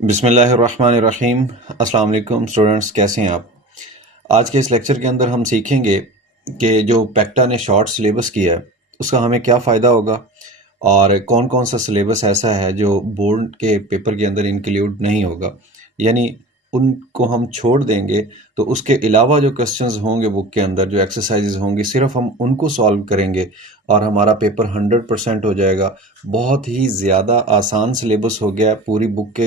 बिस्मिल्लाहिर्रहमानिर्रहीम। अस्सलाम वालेकुम स्टूडेंट्स, कैसे हैं आप? आज के इस लेक्चर के अंदर हम सीखेंगे कि जो पैक्टा ने शॉर्ट सिलेबस किया है उसका हमें क्या फ़ायदा होगा और कौन कौन सा सिलेबस ऐसा है जो बोर्ड के पेपर के अंदर इंक्लूड नहीं होगा, यानी उनको हम छोड़ देंगे तो उसके अलावा जो क्वेश्चंस होंगे बुक के अंदर, जो एक्सरसाइजेज होंगी, सिर्फ हम उनको सॉल्व करेंगे और हमारा पेपर 100% हो जाएगा। बहुत ही ज़्यादा आसान सिलेबस हो गया है पूरी बुक के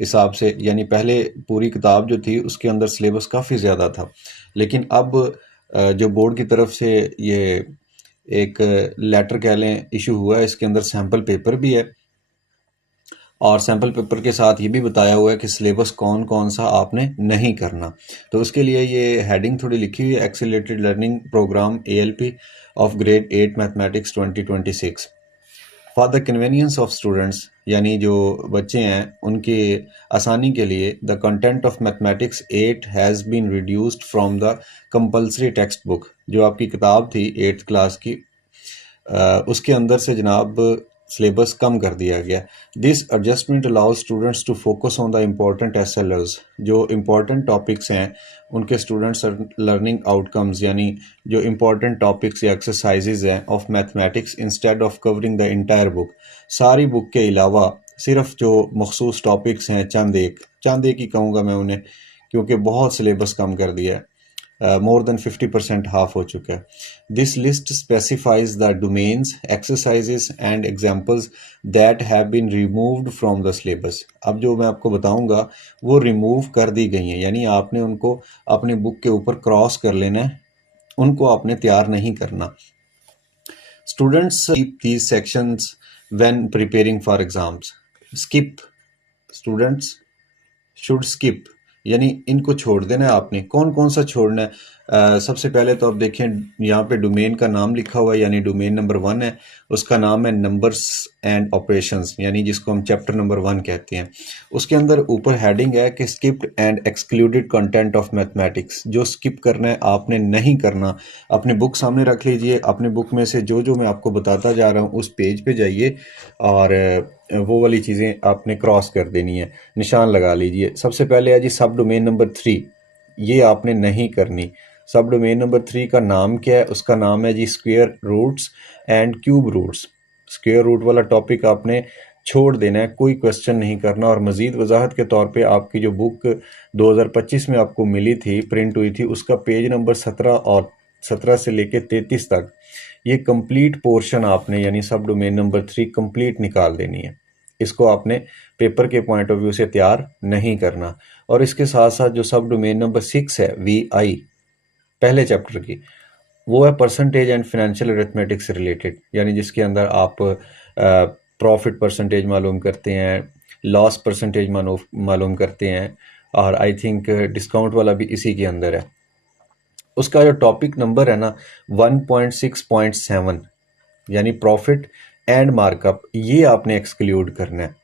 हिसाब से, यानी पहले पूरी किताब जो थी उसके अंदर सिलेबस काफ़ी ज़्यादा था, लेकिन अब जो बोर्ड की तरफ से ये एक लेटर कह लें इशू हुआ है, इसके अंदर सैम्पल पेपर भी है और सैम्पल पेपर के साथ ये भी बताया हुआ है कि सिलेबस कौन कौन सा आपने नहीं करना। तो उसके लिए ये हेडिंग थोड़ी लिखी हुई है, accelerated learning programme ALP of grade 8 mathematics 2026 for the convenience of students, यानी जो बच्चे हैं उनके आसानी के लिए the content of mathematics 8 has been reduced from the compulsory text book. जो आपकी किताब थी 8th क्लास की, उसके अंदर से जनाब सिलेबस कम कर दिया गया। This adjustment allows students to focus on the important SLs, जो इम्पोर्टेंट टॉपिक्स हैं उनके स्टूडेंट्स लर्निंग आउटकम्स, यानी जो इम्पोर्टेंट टॉपिक्स या एक्सरसाइजेज हैं of mathematics instead of covering the entire book. सारी बुक के अलावा सिर्फ जो मखसूस टॉपिक्स हैं, चंद एक ही कहूँगा मैं उन्हें, क्योंकि बहुत सिलेबस कम कर दिया है, मोर देन 50% हाफ हो चुका है। This list specifies the domains, exercises and examples that have been removed from the syllabus. अब जो मैं आपको बताऊंगा वो रिमूव कर दी गई हैं, यानी आपने उनको अपनी बुक के ऊपर क्रॉस कर लेना है, उनको आपने तैयार नहीं करना। Students keep these sections when preparing for exams. Skip, students should skip, यानी इनको छोड़ देना है आपने। कौन कौन सा छोड़ना है? सबसे पहले तो आप देखें यहाँ पे डोमेन का नाम लिखा हुआ है, यानी डोमेन नंबर 1 है, उसका नाम है नंबर्स एंड ऑपरेशंस, यानी जिसको हम चैप्टर नंबर 1 कहते हैं। उसके अंदर ऊपर हेडिंग है कि skipped and excluded content of mathematics. जो स्किप करना है आपने नहीं करना। अपनी बुक सामने रख लीजिए, अपनी बुक में से जो जो मैं आपको बताता जा रहा हूँ उस पेज पे जाइए और वो वाली चीज़ें आपने क्रॉस कर देनी है, निशान लगा लीजिए। सबसे पहले है जी सब डोमेन नंबर 3, ये आपने नहीं करनी। सब डोमेन नंबर 3 का नाम क्या है? उसका नाम है जी square roots and cube roots. Square root वाला टॉपिक आपने छोड़ देना है, कोई क्वेश्चन नहीं करना। और मज़ीद वजाहत के तौर पे आपकी जो बुक 2025 में आपको मिली थी, प्रिंट हुई थी, उसका पेज नंबर 17 और 17 से लेके 33 तक ये कंप्लीट पोर्शन आपने, यानी सब डोमेन नंबर 3 कंप्लीट निकाल देनी है। इसको आपने पेपर के पॉइंट ऑफ व्यू से तैयार नहीं करना। और इसके साथ साथ जो सब डोमेन नंबर 6 है VI, पहले चैप्टर की, वो है परसेंटेज एंड फाइनेंशियल अरिथमेटिक से रिलेटेड, यानी जिसके अंदर आप प्रॉफिट परसेंटेज मालूम करते हैं, लॉस परसेंटेज मालूम करते हैं, और आई थिंक डिस्काउंट वाला भी इसी के अंदर है। उसका जो टॉपिक नंबर है ना 1.6.7, यानी प्रॉफिट एंड मार्कअप, ये आपने एक्सक्लूड करना है।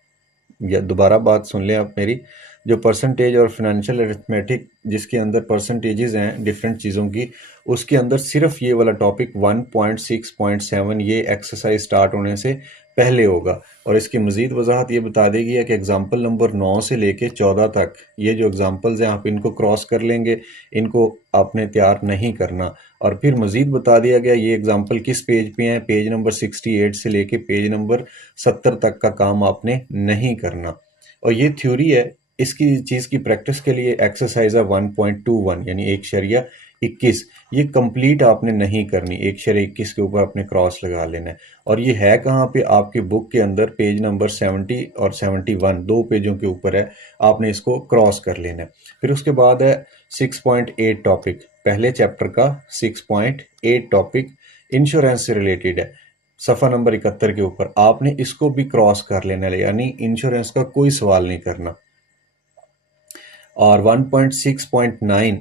या दोबारा बात सुन लें आप मेरी, जो परसेंटेज और फाइनेंशियल अरिथमेटिक जिसके अंदर परसेंटेजेस हैं डिफरेंट चीज़ों की, उसके अंदर सिर्फ ये वाला टॉपिक 1.6.7 ये एक्सरसाइज स्टार्ट होने से पहले होगा। और इसकी मज़ीद वजाहत ये बता देगी कि एग्जाम्पल नंबर 9 से लेके 14 तक ये जो एग्जाम्पल्स हैं आप इनको क्रॉस कर लेंगे, इनको आपने तैयार नहीं करना। और फिर मज़ीद बता दिया गया ये एग्जाम्पल किस पेज पे हैं, पेज नंबर 68 से लेके पेज नंबर 70 तक का काम आपने नहीं करना। और ये थ्योरी है, इसकी चीज़ की प्रैक्टिस के लिए एक्सरसाइज है 1.21, यानी 1.21, ये कंप्लीट आपने नहीं करनी। 1.21 के ऊपर आपने क्रॉस लगा लेना है। और ये है कहाँ पे? आपकी बुक के अंदर पेज नंबर 70 और 71, दो पेजों के ऊपर है, आपने इसको क्रॉस कर लेना है। फिर उसके बाद है 6.8 टॉपिक, पहले चैप्टर का 6.8 टॉपिक इंश्योरेंस से रिलेटेड है, सफ़ा नंबर 71 के ऊपर आपने इसको भी क्रॉस कर लेना है, यानी इंश्योरेंस का कोई सवाल नहीं करना। और 1.6.9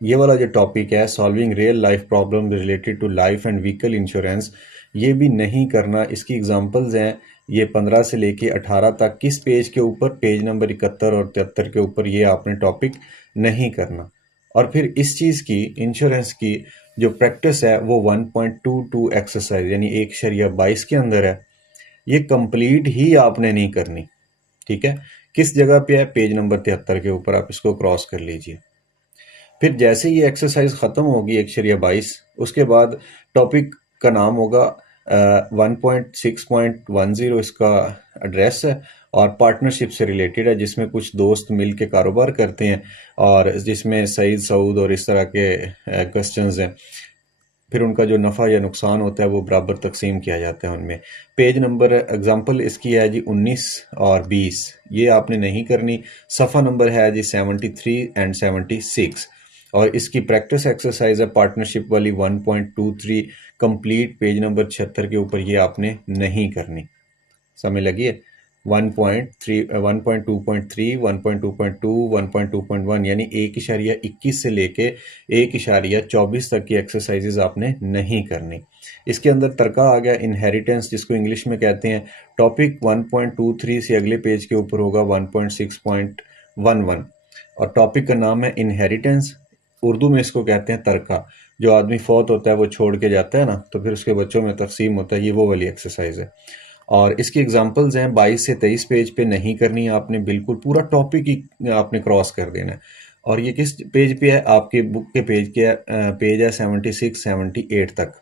ये वाला जो टॉपिक है solving real life problem related to life and vehicle insurance, ये भी नहीं करना। इसकी एग्जांपल्स हैं ये 15 से लेके 18 तक, किस पेज के ऊपर? पेज नंबर 71 और 73 के ऊपर ये आपने टॉपिक नहीं करना। और फिर इस चीज़ की, इंश्योरेंस की जो प्रैक्टिस है वो 1.22 एक्सरसाइज, यानी 1.22 के अंदर है, ये कंप्लीट ही आपने नहीं करनी। ठीक है, किस जगह पे है, पेज नंबर 73 के ऊपर, आप इसको क्रॉस कर लीजिए। फिर जैसे ये एक्सरसाइज ख़त्म होगी 1/22, उसके बाद टॉपिक का नाम होगा 1.6.10, इसका एड्रेस है और पार्टनरशिप से रिलेटेड है, जिसमें कुछ दोस्त मिल के कारोबार करते हैं और जिसमें सईद सऊद और इस तरह के क्वेश्चंस हैं। फिर उनका जो नफ़ा या नुकसान होता है वो बराबर तकसीम किया जाता है उनमें। पेज नंबर एग्जांपल इसकी है जी 19 और 20, ये आपने नहीं करनी। सफ़ा नंबर है जी 73 एंड 76 और इसकी प्रैक्टिस एक्सरसाइज है पार्टनरशिप वाली 1.23 कंप्लीट, पेज नंबर 76 के ऊपर, ये आपने नहीं करनी। समझ लगी है? 1.3 1.2.3 1.2.2 1.2.1 यानी 1.21 से लेके 1.24 तक की एक्सरसाइजेज आपने नहीं करनी। इसके अंदर तर्का आ गया इनहेरिटेंस, जिसको इंग्लिश में कहते हैं। टॉपिक 1.23 से अगले पेज के ऊपर होगा 1.6.11 और टॉपिक का नाम है इनहेरिटेंस। उर्दू में इसको कहते हैं तर्का। जो आदमी फौत होता है वो छोड़ के जाता है ना, तो फिर उसके बच्चों में तकसीम होता है, ये वो वाली एक्सरसाइज है। और इसकी एग्जांपल्स हैं 22 से 23 पेज पे नहीं करनी है आपने, बिल्कुल पूरा टॉपिक ही आपने क्रॉस कर देना है। और ये किस पेज पे है, आपके बुक के पेज के पेज है 76 78 तक।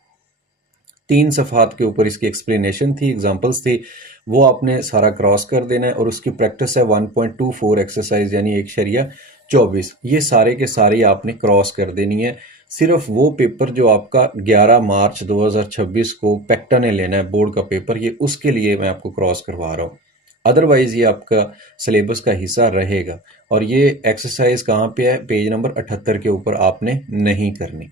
3 सफ़हात के ऊपर इसकी एक्सप्लेनेशन थी, एग्जांपल्स थी, वो आपने सारा क्रॉस कर देना है। और उसकी प्रैक्टिस है 1.24 एक्सरसाइज यानी 1.24, ये सारे के सारे आपने क्रॉस कर देनी है। सिर्फ वो पेपर जो आपका 11 मार्च 2026 को पेक्टा ने लेना है, बोर्ड का पेपर, ये उसके लिए मैं आपको क्रॉस करवा रहा हूँ। अदरवाइज ये आपका सिलेबस का हिस्सा रहेगा। और ये एक्सरसाइज कहाँ पे है, पेज नंबर 78 के ऊपर आपने नहीं करनी।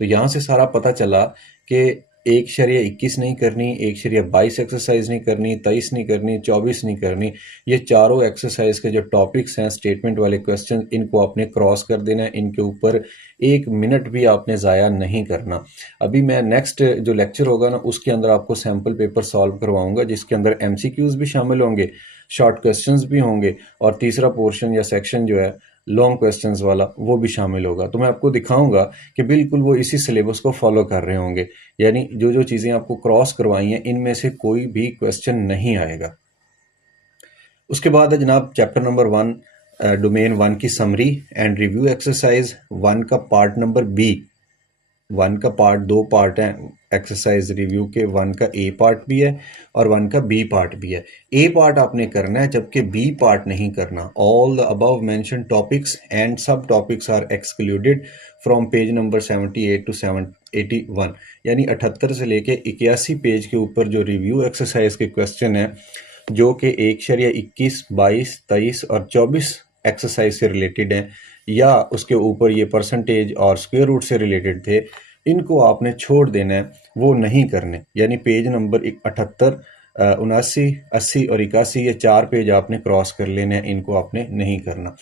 तो यहाँ से सारा पता चला कि 1.21 नहीं करनी, 1.22 एक्सरसाइज नहीं करनी, 23 नहीं करनी, 24 नहीं करनी। ये चारों एक्सरसाइज के जो टॉपिक्स हैं, स्टेटमेंट वाले क्वेश्चन, इनको आपने क्रॉस कर देना है। इनके ऊपर 1 मिनट भी आपने ज़ाया नहीं करना। अभी मैं नेक्स्ट जो लेक्चर होगा ना, उसके अंदर आपको सैम्पल पेपर सॉल्व करवाऊंगा, जिसके अंदर MCQs भी शामिल होंगे, शॉर्ट क्वेश्चंस भी होंगे और तीसरा पोर्शन या सेक्शन जो है लॉन्ग क्वेश्चंस वाला, वो भी शामिल होगा। तो मैं आपको दिखाऊंगा कि बिल्कुल वो इसी सिलेबस को फॉलो कर रहे होंगे, यानी जो जो चीज़ें आपको क्रॉस करवाई हैं इनमें से कोई भी क्वेश्चन नहीं आएगा। उसके बाद है जनाब चैप्टर नंबर 1, डोमेन 1 की समरी एंड रिव्यू एक्सरसाइज 1 का पार्ट नंबर बी। 1 का पार्ट 2 पार्ट हैं एक्सरसाइज रिव्यू के, 1 का ए पार्ट भी है और 1 का बी पार्ट भी है। ए पार्ट आपने करना है जबकि बी पार्ट नहीं करना। All the above mention topics and sub topics are excluded from page number 78 to 81, यानी 78 से लेके 81 पेज के ऊपर जो रिव्यू एक्सरसाइज के क्वेश्चन हैं, जो कि 1.21, 22, 23 और 24 एक्सरसाइज से रिलेटेड हैं या उसके ऊपर ये परसेंटेज और स्क्वायर रूट से रिलेटेड थे, इनको आपने छोड़ देना है, वो नहीं करने। यानी पेज नंबर 78, 79, 80 और 81, ये 4 पेज आपने क्रॉस कर लेने हैं, इनको आपने नहीं करना।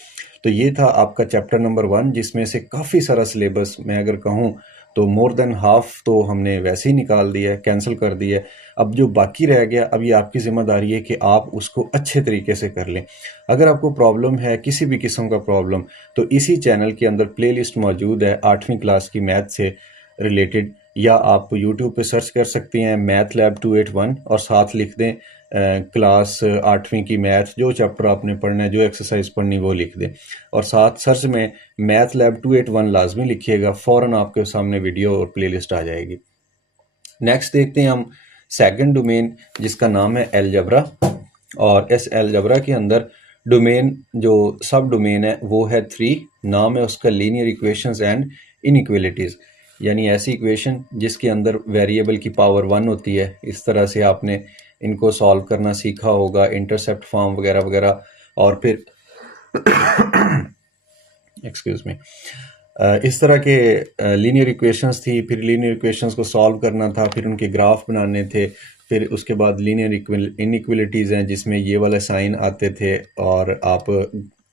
तो ये था आपका चैप्टर नंबर 1, जिसमें से काफ़ी सारा सिलेबस, मैं अगर कहूँ तो मोर देन हाफ तो हमने वैसे ही निकाल दिया है, कैंसिल कर दिया है। अब जो बाकी रह गया, अब ये आपकी ज़िम्मेदारी है कि आप उसको अच्छे तरीके से कर लें। अगर आपको प्रॉब्लम है, किसी भी किस्म का प्रॉब्लम, तो इसी चैनल के अंदर प्लेलिस्ट मौजूद है 8वीं क्लास की मैथ से रिलेटेड, या आप यूट्यूब पे सर्च कर सकते हैं मैथ लैब 281 और साथ लिख दें क्लास 8वीं की मैथ, जो चैप्टर आपने पढ़ना है, जो एक्सरसाइज पढ़नी, वो लिख दें और साथ सर्च में मैथ लैब 281 लाजमी लिखिएगा, फ़ौरन आपके सामने वीडियो और प्लेलिस्ट आ जाएगी। नेक्स्ट देखते हैं हम सेकंड डोमेन, जिसका नाम है अलजबरा। और इस अलजबरा के अंदर डोमेन जो सब डोमेन है वो है 3, नाम है उसका लीनियर इक्वेशंस एंड इनइक्वलिटीज़, यानी ऐसी इक्वेशन जिसके अंदर वेरिएबल की पावर 1 होती है। इस तरह से आपने इनको सॉल्व करना सीखा होगा, इंटरसेप्ट फॉर्म वगैरह वगैरह। और फिर एक्सक्यूज़ मी, इस तरह के लीनियर इक्वेशंस थी, फिर लीनियर इक्वेशंस को सॉल्व करना था, फिर उनके ग्राफ बनाने थे, फिर उसके बाद लीनियर इनइक्वलिटीज़ हैं जिसमें ये वाले साइन आते थे और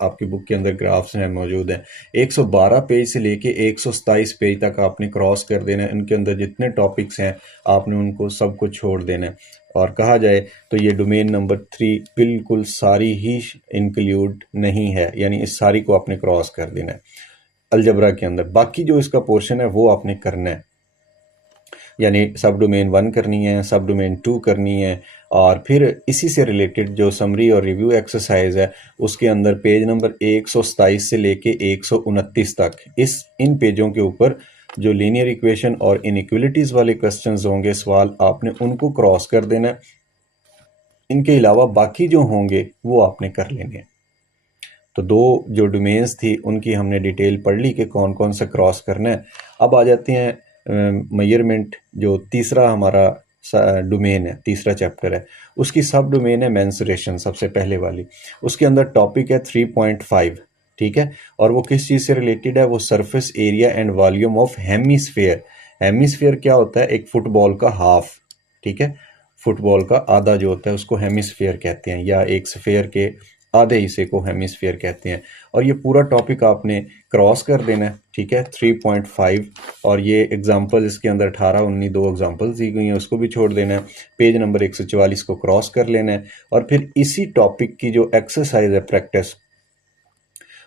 आपकी बुक के अंदर ग्राफ्स हैं मौजूद हैं। 112 पेज से लेके 127 पेज तक आपने क्रॉस कर देना है। इनके अंदर जितने टॉपिक्स हैं आपने उनको सबको छोड़ देना है। और कहा जाए तो ये डोमेन नंबर 3 बिल्कुल सारी ही इंक्लूड नहीं है, यानी इस सारी को आपने क्रॉस कर देना है अलजबरा के अंदर। बाकी जो इसका पोर्शन है वो आपने करना है। यानी सब डोमेन 1 करनी है, सब डोमेन 2 करनी है, और फिर इसी से रिलेटेड जो समरी और रिव्यू एक्सरसाइज है उसके अंदर पेज नंबर 127 से लेके 129 तक इन पेजों के ऊपर जो लीनियर इक्वेशन और इनइक्वलिटीज़ वाले क्वेश्चंस होंगे, सवाल, आपने उनको क्रॉस कर देना है। इनके अलावा बाकी जो होंगे वो आपने कर लेने हैं। तो दो जो डोमेन्स थी उनकी हमने डिटेल पढ़ ली कि कौन कौन सा क्रॉस करना है। अब आ जाते हैं मेजरमेंट, जो तीसरा हमारा डोमेन है, तीसरा चैप्टर है, उसकी सब डोमेन है मेंसुरेशन, सबसे पहले वाली। उसके अंदर टॉपिक है 3.5, ठीक है, और वो किस चीज़ से रिलेटेड है? वो surface area and volume of hemisphere. Hemisphere क्या होता है? एक फुटबॉल का हाफ, ठीक है, फुटबॉल का आधा जो होता है उसको हेमिस्फेयर कहते हैं, या एक स्फेयर के आधे हिस्से को हेमिस्फेयर कहते हैं। और ये पूरा टॉपिक आपने क्रॉस कर देना है, ठीक है, 3.5। और ये एग्जांपल इसके अंदर 18 19 दो एग्जांपल्स दी गई हैं, उसको भी छोड़ देना है। पेज नंबर 144 को क्रॉस कर लेना है, और फिर इसी टॉपिक की जो एक्सरसाइज है प्रैक्टिस,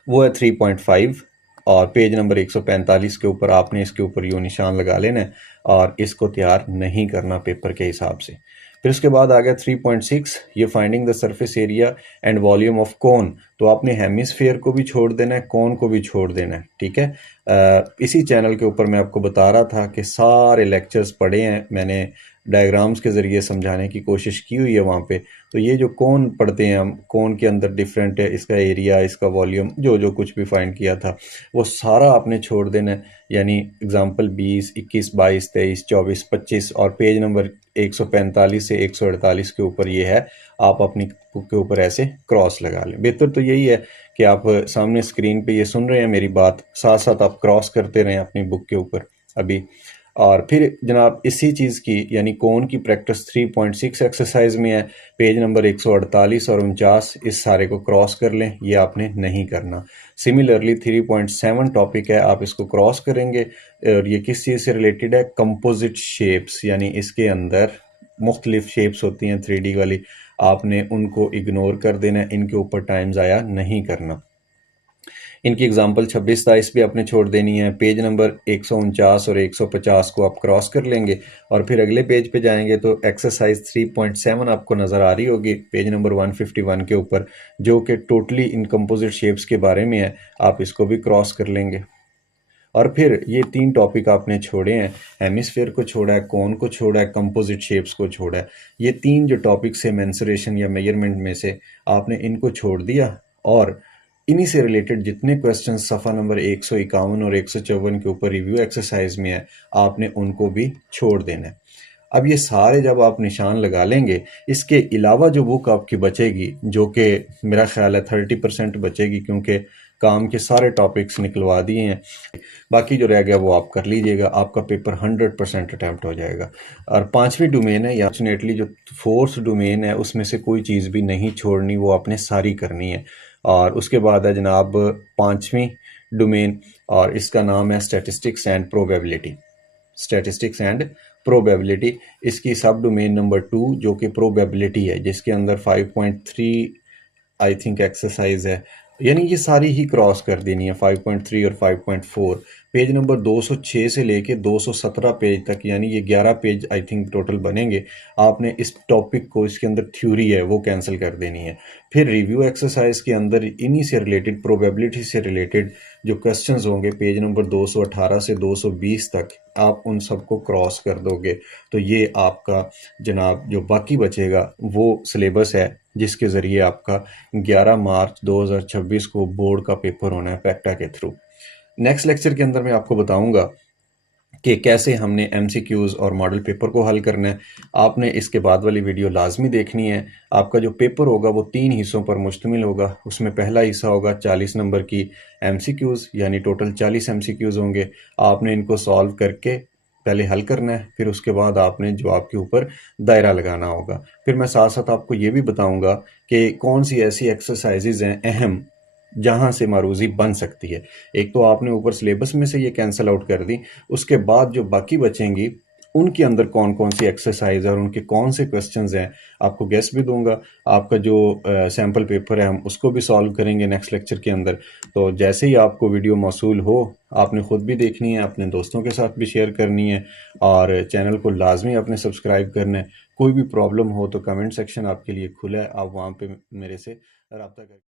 वो है 3.5, और पेज नंबर 145 के ऊपर आपने इसके ऊपर यूँ निशान लगा लेना है और इसको तैयार नहीं करना पेपर के हिसाब से। फिर उसके बाद आ गया 3.6, ये finding the surface area and volume of cone. तो आपने हेमिस्फेयर को भी छोड़ देना है, कोन को भी छोड़ देना है, ठीक है। इसी चैनल के ऊपर मैं आपको बता रहा था कि सारे लेक्चर्स पढ़े हैं मैंने, डायग्राम्स के ज़रिए समझाने की कोशिश की हुई है वहाँ पे। तो ये जो कोन पढ़ते हैं हम, कोन के अंदर डिफरेंट है, इसका एरिया, इसका वॉल्यूम, जो जो कुछ भी फाइंड किया था वो सारा आपने छोड़ देना है। यानी एग्जांपल 20, 21, 22, 23, 24, 25 और पेज नंबर 145 से 148 के ऊपर ये है, आप अपनी बुक के ऊपर ऐसे क्रॉस लगा लें। बेहतर तो यही है कि आप सामने स्क्रीन पे ये सुन रहे हैं मेरी बात, साथ साथ आप क्रॉस करते रहें अपनी बुक के ऊपर अभी। और फिर जनाब इसी चीज़ की यानी कोन की प्रैक्टिस 3.6 एक्सरसाइज में है, पेज नंबर 148 और 49, इस सारे को क्रॉस कर लें, ये आपने नहीं करना। सिमिलरली 3.7 टॉपिक है, आप इसको क्रॉस करेंगे, और ये किस चीज़ से रिलेटेड है? कंपोजिट शेप्स, यानी इसके अंदर मुख्तलिफ शेप्स होती हैं 3D वाली, आपने उनको इग्नोर कर देना है, इनके ऊपर टाइम ज़ाया नहीं करना। इनकी एग्जाम्पल 26-27 भी आपने छोड़ देनी है। पेज नंबर 149 और 150 को आप क्रॉस कर लेंगे, और फिर अगले पेज पे जाएंगे तो एक्सरसाइज 3.7 आपको नज़र आ रही होगी पेज नंबर 151 के ऊपर, जो कि टोटली इन कंपोजिट शेप्स के बारे में है। आप इसको भी क्रॉस कर लेंगे। और फिर ये 3 टॉपिक आपने छोड़े हैं, हेमिस्फेयर को छोड़ा है, कोन को छोड़ा है, कंपोजिट शेप्स को छोड़ा है। ये 3 जो टॉपिक्स है मेंसुरेशन या मेजरमेंट में से, आपने इनको छोड़ दिया, और इन्हीं से रिलेटेड जितने क्वेश्चन सफ़ा नंबर 151 और 154 के ऊपर रिव्यू एक्सरसाइज में है, आपने उनको भी छोड़ देना है। अब ये सारे जब आप निशान लगा लेंगे, इसके अलावा जो बुक आपकी बचेगी, जो कि मेरा ख्याल है 30% बचेगी, क्योंकि काम के सारे टॉपिक्स निकलवा दिए हैं, बाकी जो रह गया वो आप कर लीजिएगा, आपका पेपर 100% अटैम्प्ट हो जाएगा। और 5वीं डोमेन है, फॉर्चुनेटली जो 4th डोमेन है उसमें से कोई चीज़ भी नहीं छोड़नी, वो आपने सारी करनी है। और उसके बाद है जनाब 5वीं डोमेन, और इसका नाम है statistics and probability. Statistics and probability, इसकी सब डोमेन नंबर 2 जो कि प्रोबेबिलिटी है, जिसके अंदर 5.3 आई थिंक एक्सरसाइज है, यानी ये सारी ही क्रॉस कर देनी है, 5.3 और 5.4। पेज नंबर 206 से लेके 217 पेज तक, यानी ये 11 पेज आई थिंक टोटल बनेंगे। आपने इस टॉपिक को, इसके अंदर थ्योरी है वो कैंसिल कर देनी है। फिर रिव्यू एक्सरसाइज के अंदर इन्हीं से रिलेटेड, प्रोबेबिलिटी से रिलेटेड जो क्वेश्चंस होंगे पेज नंबर 218 से 220 तक, आप उन सबको क्रॉस कर दोगे तो ये आपका जनाब जो बाकी बचेगा वो सिलेबस है, जिसके ज़रिए आपका 11 मार्च 2026 को बोर्ड का पेपर होना है पैक्टा के थ्रू। नेक्स्ट लेक्चर के अंदर मैं आपको बताऊंगा कि कैसे हमने MCQs और मॉडल पेपर को हल करना है। आपने इसके बाद वाली वीडियो लाजमी देखनी है। आपका जो पेपर होगा वो 3 हिस्सों पर मुश्तमिल होगा। उसमें पहला हिस्सा होगा 40 नंबर की MCQs, यानी टोटल 40 MCQs होंगे। आपने इनको सॉल्व करके पहले हल करना है, फिर उसके बाद आपने जवाब के ऊपर दायरा लगाना होगा। फिर मैं साथ साथ आपको ये भी बताऊंगा कि कौन सी ऐसी एक्सरसाइजेज हैं अहम जहां से मारूजी बन सकती है। एक तो आपने ऊपर सिलेबस में से ये कैंसिल आउट कर दी, उसके बाद जो बाकी बचेंगी उनके अंदर कौन कौन सी एक्सरसाइज है और उनके कौन से क्वेश्चंस हैं, आपको गेस भी दूंगा। आपका जो सैम्पल पेपर है हम उसको भी सॉल्व करेंगे नेक्स्ट लेक्चर के अंदर। तो जैसे ही आपको वीडियो मौसूल हो, आपने ख़ुद भी देखनी है, अपने दोस्तों के साथ भी शेयर करनी है और चैनल को लाजमी आपने सब्सक्राइब करना है। कोई भी प्रॉब्लम हो तो कमेंट सेक्शन आपके लिए खुला है, आप वहाँ पे मेरे से रब्ता करें।